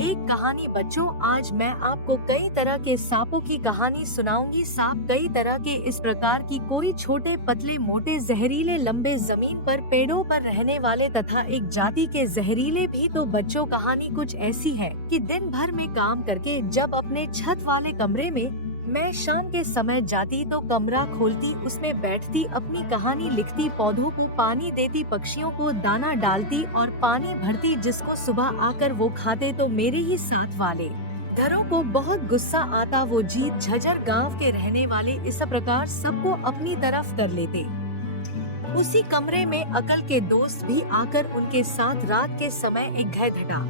एक कहानी बच्चों, आज मैं आपको कई तरह के सांपों की कहानी सुनाऊंगी। सांप कई तरह के इस प्रकार की, कोई छोटे पतले मोटे जहरीले लंबे, जमीन पर पेड़ों पर रहने वाले तथा एक जाति के जहरीले भी। तो बच्चों, कहानी कुछ ऐसी है कि दिन भर में काम करके जब अपने छत वाले कमरे में मैं शाम के समय जाती तो कमरा खोलती, उसमें बैठती, अपनी कहानी लिखती, पौधों को पानी देती, पक्षियों को दाना डालती और पानी भरती, जिसको सुबह आकर वो खाते। तो मेरे ही साथ वाले घरों को बहुत गुस्सा आता। वो जीत झज्जर गांव के रहने वाले इस प्रकार सबको अपनी तरफ कर लेते। उसी कमरे में अकल के दोस्त भी आकर उनके साथ रात के समय एक घर घटा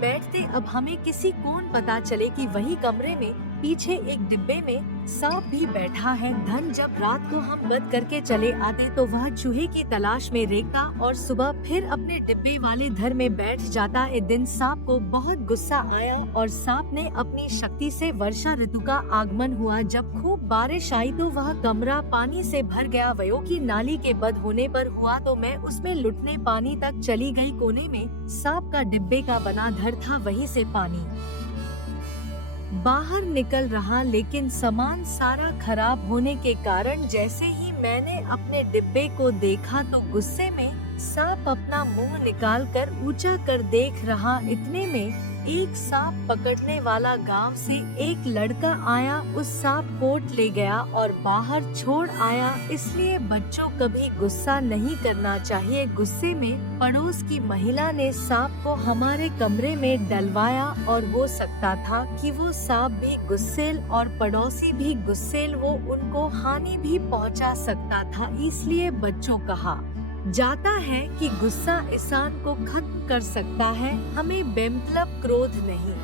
बैठते। अब हमें किसी कौन पता चले कि वही कमरे में पीछे एक डिब्बे में सांप भी बैठा है। धन जब रात को हम बंद करके चले आते तो वह चूहे की तलाश में रेंगता और सुबह फिर अपने डिब्बे वाले घर में बैठ जाता। एक दिन सांप को बहुत गुस्सा आया और सांप ने अपनी शक्ति से, वर्षा ऋतु का आगमन हुआ, जब खूब बारिश आई तो वह कमरा पानी से भर गया। वयों की नाली के बंद होने पर हुआ तो मैं उसमें लुटने पानी तक चली गई। कोने में सांप का डिब्बे का बना घर था, वहीं से पानी बाहर निकल रहा, लेकिन सामान सारा खराब होने के कारण जैसे ही मैंने अपने डिब्बे को देखा तो गुस्से में सांप अपना मुंह निकालकर ऊंचा कर देख रहा। इतने में एक सांप पकड़ने वाला गांव से एक लड़का आया, उस सांप कोट ले गया और बाहर छोड़ आया। इसलिए बच्चों, कभी गुस्सा नहीं करना चाहिए। गुस्से में पड़ोस की महिला ने सांप को हमारे कमरे में डलवाया और हो सकता था कि वो सांप भी गुस्सेल और पड़ोसी भी गुस्सेल, वो उनको हानि भी पहुंचा सकता था। इसलिए बच्चों, कहा जाता है कि गुस्सा इंसान को खत्म कर सकता है, हमें बेमतलब क्रोध नहीं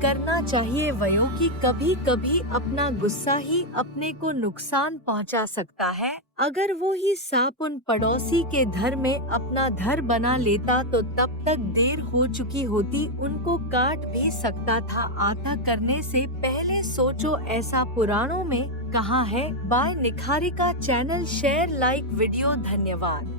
करना चाहिए। वयों की कभी कभी अपना गुस्सा ही अपने को नुकसान पहुंचा सकता है। अगर वो ही सांप उन पड़ोसी के घर में अपना घर बना लेता तो तब तक देर हो चुकी होती, उनको काट भी सकता था। आता करने से पहले सोचो, ऐसा पुराणों में कहा है। Bye Nikharika channel, share, like video. धन्यवाद।